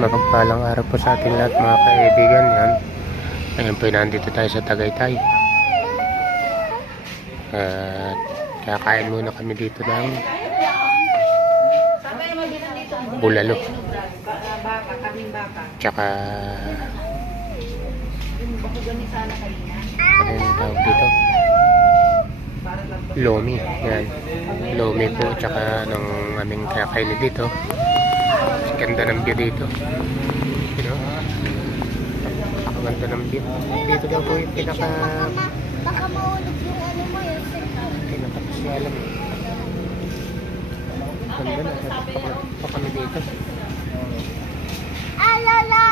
Mapagpalang araw po sa ating lahat mga kaibigan. Yan. Ngayon po nandito tayo sa Tagaytay. At kakain muna kami dito ng bulalo. Tsaka ano yung tawag dito? Lomi. Yan. Lomi po. Tsaka nung aming kakain dito. Ganda ng view dito. You know? Ganda ng view. Dito daw po yung baka maulog yung ano mo yun. pinakapasyalan. Ganda na. Pa kami dito. Alala!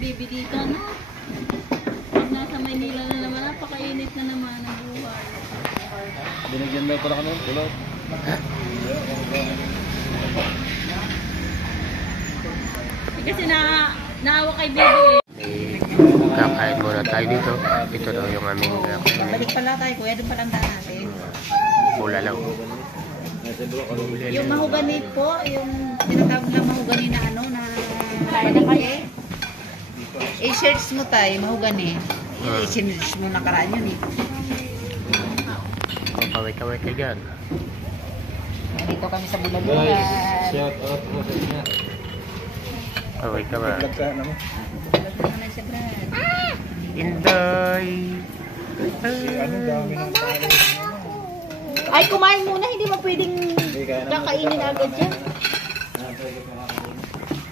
Baby dito, no? Pag nasa Maynila na naman, napakainit na naman ang buhay. Binigyan daw pala kami ng kulot. Kasi naawa kay baby Kakain muna tayo dito. Ito daw yung aming kakain. Balik pala tayo, kuya. Doon palang daan natin. Bulalo. Yung mahugani po, yung tinatawag na mahugani na ano, na malaki. I-search mo tayo, mahugani. I-search mo nakaraan yun eh. Kaway-kaway ka dyan. Dito kami sa Bulaluhan. Shout out mo sa inyo. Kaway-kaway. Ah! Inday! Ay, kumain muna, hindi mo pwedeng kakainin agad yan.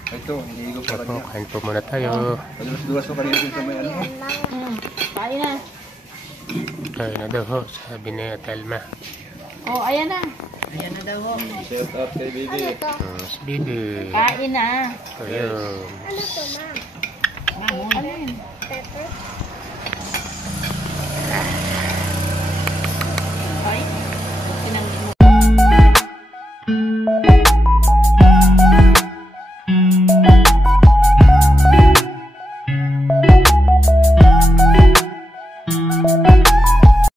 Ito, hinihigo pa rin Opo, niya. kain po muna tayo. Dulas ko kanina din sa may ano. Kain na. Kain na daw ho, sabi ni Telma. Oh, ayan na. Ayan na daw ho. Shout out kay Bibi. Mas bibi. Kain na. Ayun. Ano to, ma? Ano yun? Pepper?